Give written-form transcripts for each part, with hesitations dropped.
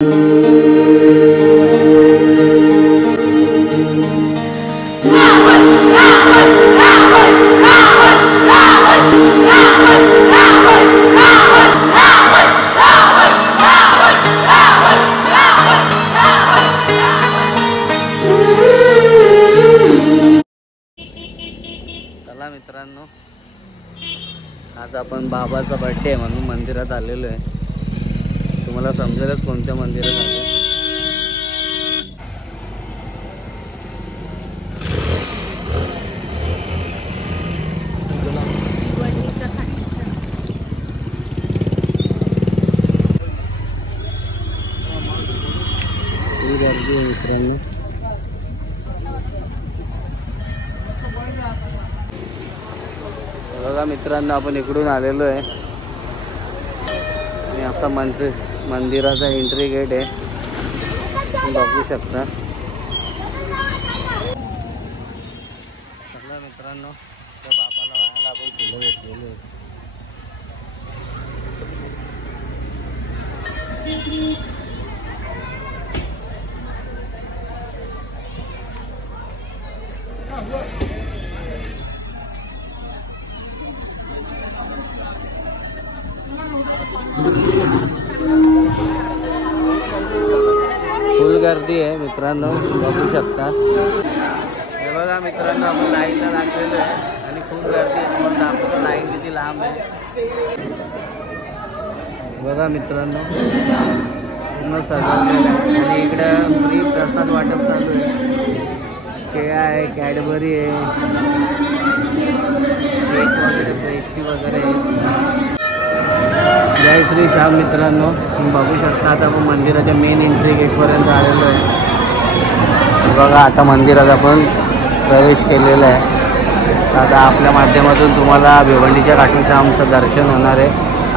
चला मित्रांनो, आज आपण बाबाचा बर्थडे म्हणून मंदिरात आलेलो आहे. तुम्हाला समजेलच कोणत्या मंदिरात आलो. ही गर्दी आहे मित्रांनो. बघा मित्रांनो, आपण इकडून आलेलो आहे आणि असा मंदिराचा एंट्री गेट आहे, तुम्ही बघू शकता. चला मित्रांनो, त्या बाबाला वाहायला आपण फुलं घेतलेली आहेत. फुल गर्दी आहे मित्रांनो, बघू शकता. हे बघा मित्रांनो, आपण लाईनला लागलेलो आहे आणि खूप गर्दी आहे. तुम्हाला दाखवतो लाईन किती लांब आहे. बघा मित्रांनो, पूर्ण सजवलेलं आहे आणि इकडं फ्री प्रसाद वाटप चालू आहे. केळा आहे, कॅडबरी आहे, केक वगैरे, पेस्ट्री वगैरे. जय श्री श्याम मित्रांनो, तुम्ही बघू शकता. आता आपण मंदिराच्या मेन एंट्री गेटपर्यंत आलेलो आहे. बघा, आता मंदिरात आपण प्रवेश केलेला आहे. आता आपल्या माध्यमातून तुम्हाला भिवंडीच्या काठू श्यामचं दर्शन होणार आहे.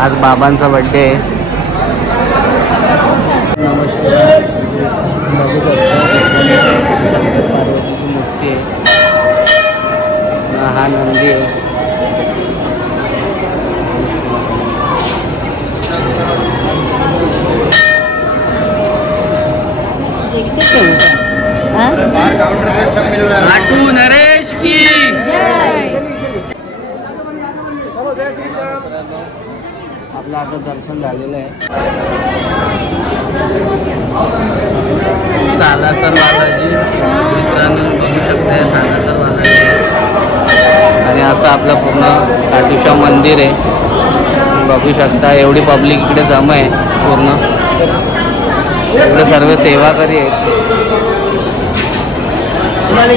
आज बाबांचा बड्डे आहे. नमस्कार. बघू शकता पार्वतीची मूर्ती आहे. हा नंदी आहे. नरेश की आपलं आता दर्शन झालेलं आहे. सालासर बालाजी मित्रांनो, बघू शकता. सालासर बालाजी आणि असं आपलं पूर्ण काठूश्याम मंदिर आहे. बघू शकता, एवढी पब्लिक इकडे जमा आहे. पूर्ण इकडे सर्व सेवाकरी आहेत. जय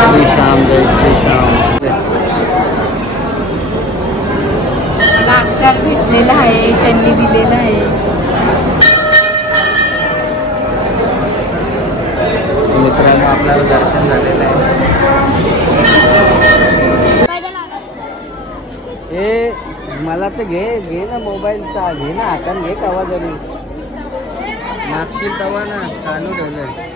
श्री श्याम, जय श्री श्याम. मला आकार भेटलेला आहे, त्यांनी दिलेला आहे. मित्रांनो, आपल्याला दर्शन झालेलं आहे. हे मला तर घे ना मोबाईलचा, घे ना हातात, घे कवा जरी मागशील तवा ना चालू ठेवलंय.